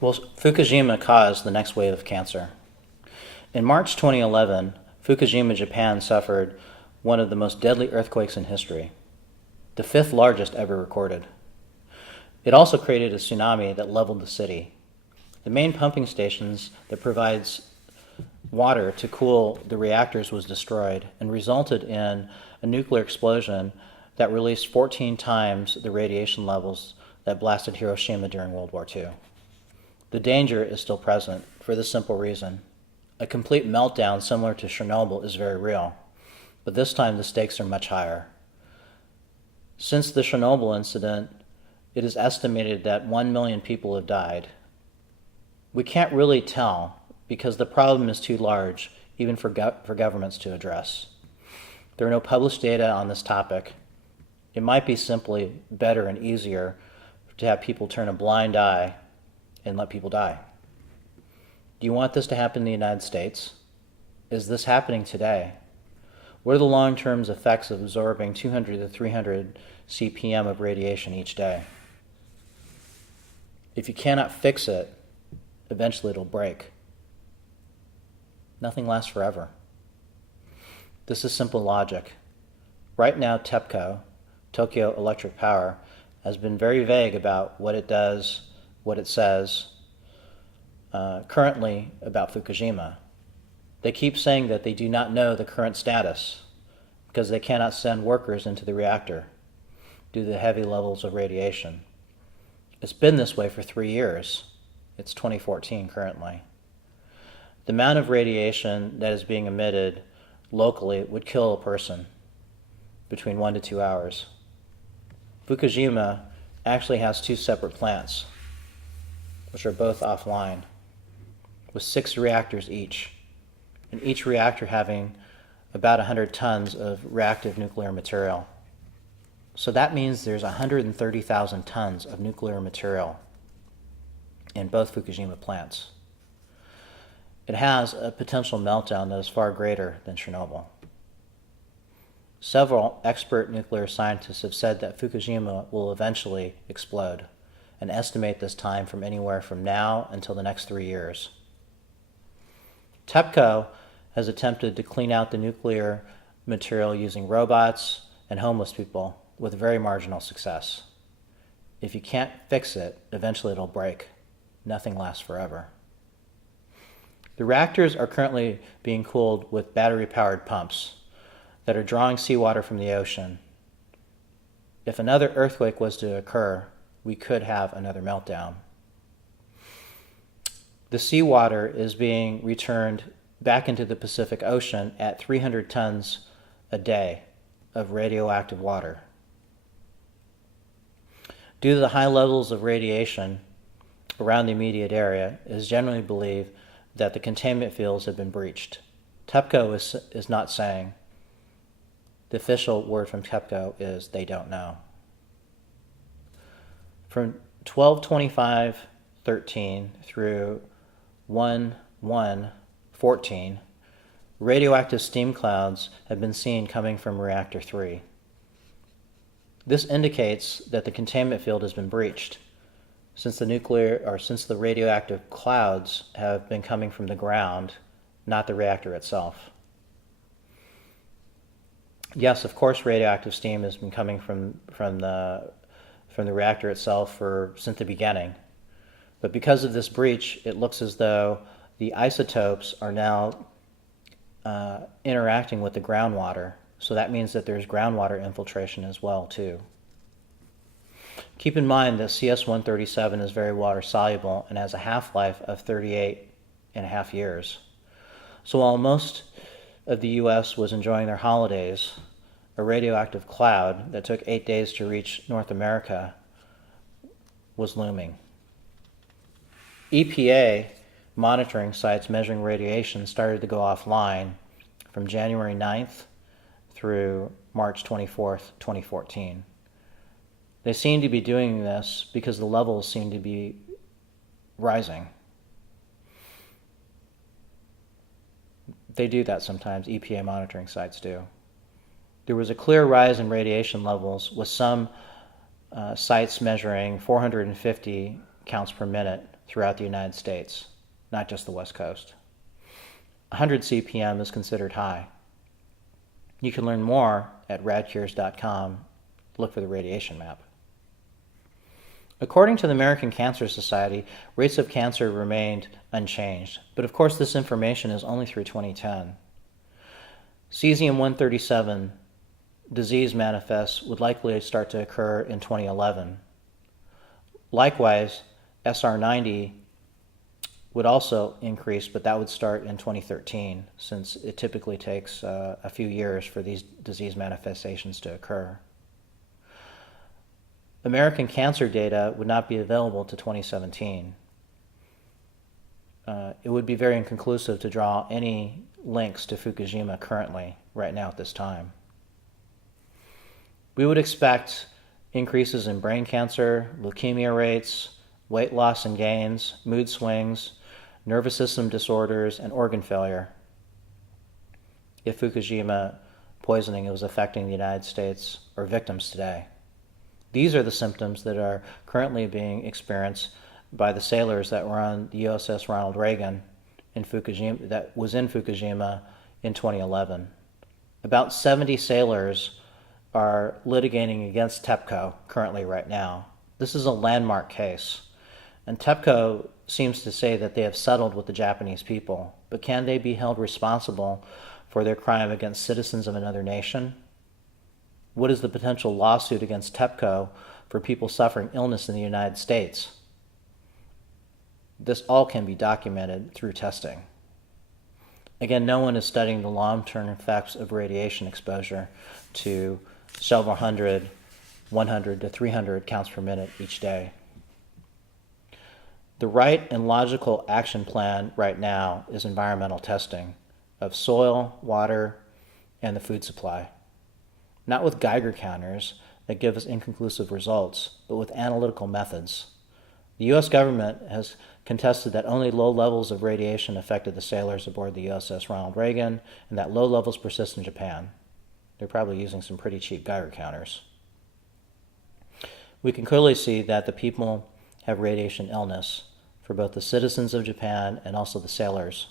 Well, Fukushima caused the next wave of cancer. In March 2011, Fukushima, Japan suffered one of the most deadly earthquakes in history, the fifth largest ever recorded. It also created a tsunami that leveled the city. The main pumping stations that provides water to cool the reactors was destroyed and resulted in a nuclear explosion that released 14 times the radiation levels that blasted Hiroshima during World War II. The danger is still present for this simple reason. A complete meltdown similar to Chernobyl is very real, but this time the stakes are much higher. Since the Chernobyl incident, it is estimated that 1 million people have died. We can't really tell because the problem is too large, even for governments to address. There are no published data on this topic. It might be simply better and easier to have people turn a blind eye and let people die. Do you want this to happen in the United States? Is this happening today? What are the long-term effects of absorbing 200 to 300 CPM of radiation each day? If you cannot fix it, eventually it'll break. Nothing lasts forever. This is simple logic. Right now, TEPCO, Tokyo Electric Power, has been very vague about what it does, what it says, currently about Fukushima. They keep saying that they do not know the current status because they cannot send workers into the reactor due to the heavy levels of radiation. It's been this way for 3 years. It's 2014 currently. The amount of radiation that is being emitted locally would kill a person between 1 to 2 hours. Fukushima actually has 2 separate plants, which are both offline, with 6 reactors each, and each reactor having about 100 tons of reactive nuclear material. So that means there's 130,000 tons of nuclear material in both Fukushima plants. It has a potential meltdown that is far greater than Chernobyl. Several expert nuclear scientists have said that Fukushima will eventually explode and estimate this time from anywhere from now until the next 3 years. TEPCO has attempted to clean out the nuclear material using robots and homeless people with very marginal success. If you can't fix it, eventually it'll break. Nothing lasts forever. The reactors are currently being cooled with battery-powered pumps that are drawing seawater from the ocean. If another earthquake was to occur, we could have another meltdown. The seawater is being returned back into the Pacific Ocean at 300 tons a day of radioactive water. Due to the high levels of radiation around the immediate area, it is generally believed that the containment fields have been breached. TEPCO is not saying. The official word from TEPCO is they don't know. From 12/25/13 through 1/1/14, radioactive steam clouds have been seen coming from reactor 3. This indicates that the containment field has been breached, since the radioactive clouds have been coming from the ground, not the reactor itself. Yes, of course, radioactive steam has been coming from the reactor itself since the beginning. But because of this breach, it looks as though the isotopes are now interacting with the groundwater. So that means that there's groundwater infiltration as well, too. Keep in mind that CS-137 is very water soluble and has a half-life of 38.5 years. So while most of the U.S. was enjoying their holidays, a radioactive cloud that took 8 days to reach North America was looming. EPA monitoring sites measuring radiation started to go offline from January 9th through March 24th, 2014. They seem to be doing this because the levels seem to be rising. They do that sometimes, EPA monitoring sites do. There was a clear rise in radiation levels with some sites measuring 450 counts per minute throughout the United States, not just the West Coast. 100 CPM is considered high. You can learn more at radcures.com. Look for the radiation map. According to the American Cancer Society, rates of cancer remained unchanged, but of course this information is only through 2010. Cesium-137 disease manifests would likely start to occur in 2011. Likewise, SR90 would also increase, but that would start in 2013, since it typically takes a few years for these disease manifestations to occur. American cancer data would not be available to 2017. It would be very inconclusive to draw any links to Fukushima currently, right now at this time. We would expect increases in brain cancer, leukemia rates, weight loss and gains, mood swings, nervous system disorders, and organ failure if Fukushima poisoning was affecting the United States or victims today. These are the symptoms that are currently being experienced by the sailors that were on the USS Ronald Reagan in Fukushima, that was in Fukushima in 2011. About 70 sailors are litigating against TEPCO currently right now. This is a landmark case, and TEPCO seems to say that they have settled with the Japanese people, but can they be held responsible for their crime against citizens of another nation? What is the potential lawsuit against TEPCO for people suffering illness in the United States? This all can be documented through testing. Again, no one is studying the long-term effects of radiation exposure to several hundred, 100 to 300 counts per minute each day. The right and logical action plan right now is environmental testing of soil, water, and the food supply. Not with Geiger counters that give us inconclusive results, but with analytical methods. The U.S. government has contested that only low levels of radiation affected the sailors aboard the USS Ronald Reagan, and that low levels persist in Japan. They're probably using some pretty cheap Geiger counters. We can clearly see that the people have radiation illness for both the citizens of Japan and also the sailors.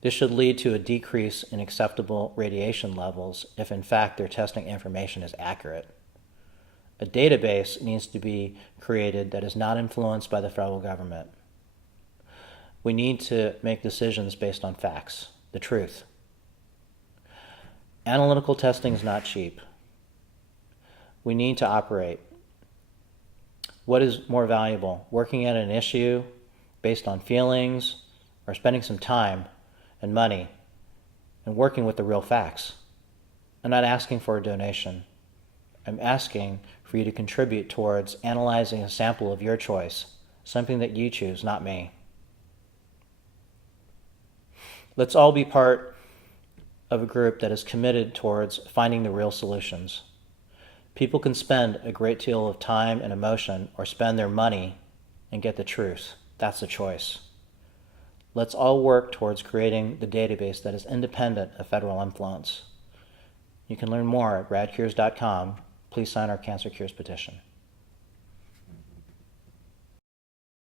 This should lead to a decrease in acceptable radiation levels if in fact their testing information is accurate. A database needs to be created that is not influenced by the federal government. We need to make decisions based on facts, the truth. Analytical testing is not cheap. We need to operate. What is more valuable, working at an issue based on feelings, or spending some time and money and working with the real facts? I'm not asking for a donation. I'm asking for you to contribute towards analyzing a sample of your choice, something that you choose, not me. Let's all be part of a group that is committed towards finding the real solutions. People can spend a great deal of time and emotion or spend their money and get the truth. That's the choice. Let's all work towards creating the database that is independent of federal influence. You can learn more at radcures.com. Please sign our Cancer Cures petition.